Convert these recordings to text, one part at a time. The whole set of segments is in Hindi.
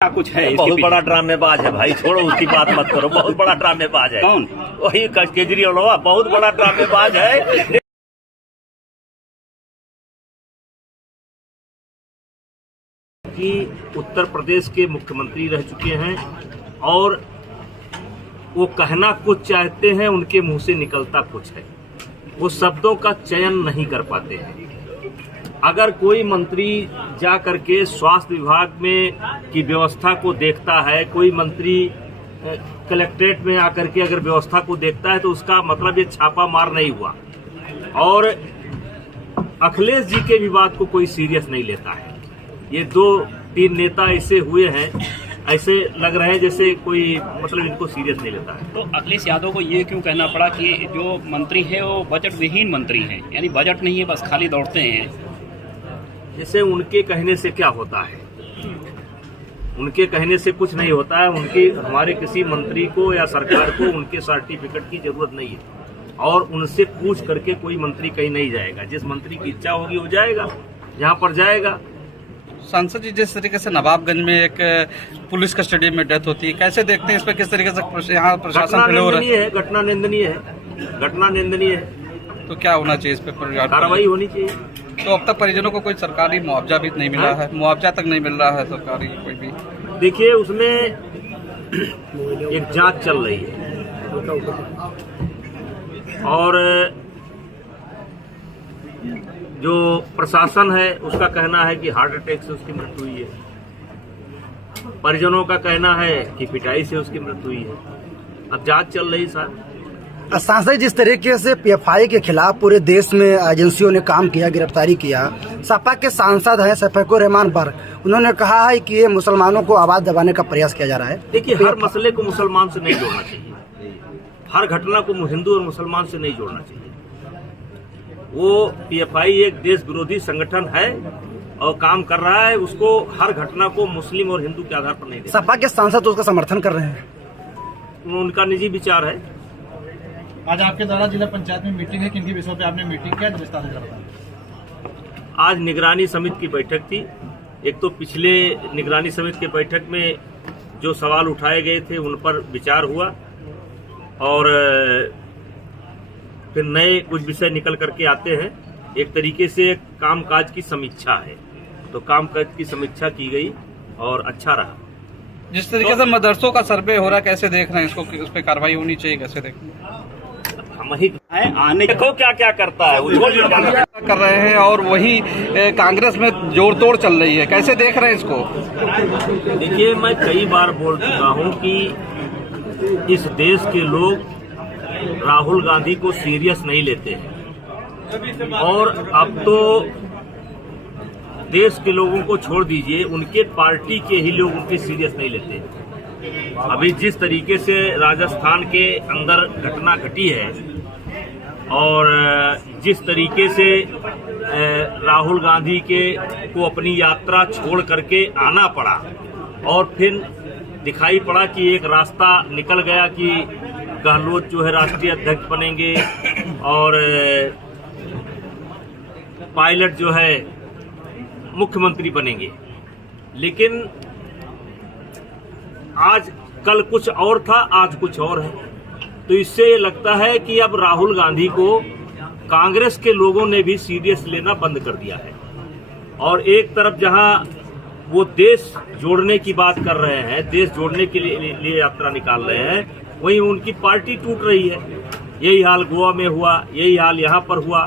क्या कुछ है? बहुत बड़ा ड्रामेबाज है भाई, छोड़ो उसकी बात मत करो। बहुत बड़ा ड्रामेबाज है। कौन? वही केजरीवाल बहुत बड़ा ड्रामेबाज है। कि उत्तर प्रदेश के मुख्यमंत्री रह चुके हैं और वो कहना कुछ चाहते हैं, उनके मुंह से निकलता कुछ है। वो शब्दों का चयन नहीं कर पाते हैं। अगर कोई मंत्री जा करके स्वास्थ्य विभाग में की व्यवस्था को देखता है, कोई मंत्री कलेक्ट्रेट में आकर के अगर व्यवस्था को देखता है, तो उसका मतलब ये छापा मार नहीं हुआ। और अखिलेश जी के विवाद को कोई सीरियस नहीं लेता है। ये 2-3 नेता ऐसे हुए हैं, ऐसे लग रहे हैं जैसे कोई मतलब इनको सीरियस नहीं लेता है। तो अखिलेश यादव को ये क्यों कहना पड़ा कि जो मंत्री है वो बजट विहीन मंत्री हैं, यानी बजट नहीं है, बस खाली दौड़ते हैं? जैसे उनके कहने से क्या होता है? उनके कहने से कुछ नहीं होता है। हमारे किसी मंत्री को या सरकार को उनके सर्टिफिकेट की जरूरत नहीं है, और उनसे पूछ करके कोई मंत्री कहीं नहीं जाएगा। जिस मंत्री की इच्छा होगी वो जाएगा, जहाँ पर जाएगा। सांसद जी, जिस तरीके से नवाबगंज में एक पुलिस कस्टडी में डेथ होती है, कैसे देखते हैं इस पर? किस तरीके से यहाँ प्रशासन फेल हो रहा है? घटना निंदनीय है, घटना निंदनीय है। तो क्या होना चाहिए इस पर? कार्रवाई होनी चाहिए। तो अब तक परिजनों को कोई सरकारी मुआवजा भी नहीं मिला है, मुआवजा तक नहीं मिल रहा है सरकारी कोई भी। देखिए, उसमें एक जांच चल रही है और जो प्रशासन है उसका कहना है कि हार्ट अटैक से उसकी मृत्यु हुई है। परिजनों का कहना है कि पिटाई से उसकी मृत्यु हुई है। अब जांच चल रही सर। सांसद जिस तरीके से पीएफआई के खिलाफ पूरे देश में एजेंसियों ने काम किया, गिरफ्तारी किया, सपा के सांसद हैं शफीकुर रहमान पर, उन्होंने कहा है कि ये मुसलमानों को आवाज दबाने का प्रयास किया जा रहा है। देखिए, हर मसले को मुसलमान से नहीं जोड़ना चाहिए, हर घटना को हिंदू और मुसलमान से नहीं जोड़ना चाहिए। वो पीएफआई एक देश विरोधी संगठन है और काम कर रहा है। उसको हर घटना को मुस्लिम और हिंदू के आधार पर नहीं देखना। सपा के सांसद उसका समर्थन कर रहे हैं, उनका निजी विचार है। आज आपके द्वारा जिला पंचायत में मीटिंग है, किन विषयों पे आपने मीटिंग किया, विस्तार से बताएं। आज निगरानी समिति की बैठक थी। एक तो पिछले निगरानी समिति की बैठक में जो सवाल उठाए गए थे उन पर विचार हुआ, और फिर नए कुछ विषय निकल करके आते हैं। एक तरीके से कामकाज की समीक्षा है, तो कामकाज की समीक्षा की गई और अच्छा रहा। जिस तरीके से मदरसों का सर्वे हो रहा है, कैसे देख रहे हैं इसको? उस पर कार्रवाई होनी चाहिए, कैसे देख रहे हैं? हम ही आने देखो क्या क्या करता है, कर रहे हैं, और वही कांग्रेस में जोड़ तोड़ चल रही है, कैसे देख रहे हैं इसको? देखिए, मैं कई बार बोल चुका हूं कि इस देश के लोग राहुल गांधी को सीरियस नहीं लेते हैं, और अब तो देश के लोगों को छोड़ दीजिए, उनके पार्टी के ही लोग उनकी सीरियस नहीं लेते हैं। अभी जिस तरीके से राजस्थान के अंदर घटना घटी है और जिस तरीके से राहुल गांधी को अपनी यात्रा छोड़ करके आना पड़ा, और फिर दिखाई पड़ा कि एक रास्ता निकल गया कि गहलोत जो है राष्ट्रीय अध्यक्ष बनेंगे और पायलट जो है मुख्यमंत्री बनेंगे। लेकिन आज कल कुछ और था, आज कुछ और है। तो इससे ये लगता है कि अब राहुल गांधी को कांग्रेस के लोगों ने भी सीरियस लेना बंद कर दिया है, और एक तरफ जहां वो देश जोड़ने की बात कर रहे हैं, देश जोड़ने के लिए यात्रा निकाल रहे हैं, वहीं उनकी पार्टी टूट रही है। यही हाल गोवा में हुआ, यही हाल यहाँ पर हुआ।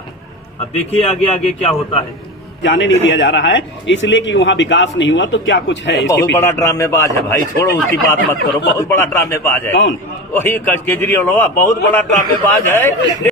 अब देखिए आगे आगे क्या होता है। जाने नहीं दिया जा रहा है इसलिए कि वहाँ विकास नहीं हुआ। तो क्या कुछ है? बहुत बड़ा ड्रामेबाज है भाई, छोड़ो उसकी बात मत करो। बहुत बड़ा ड्रामेबाज है। कौन? वही केजरीवाल बहुत बड़ा ड्रामेबाज है।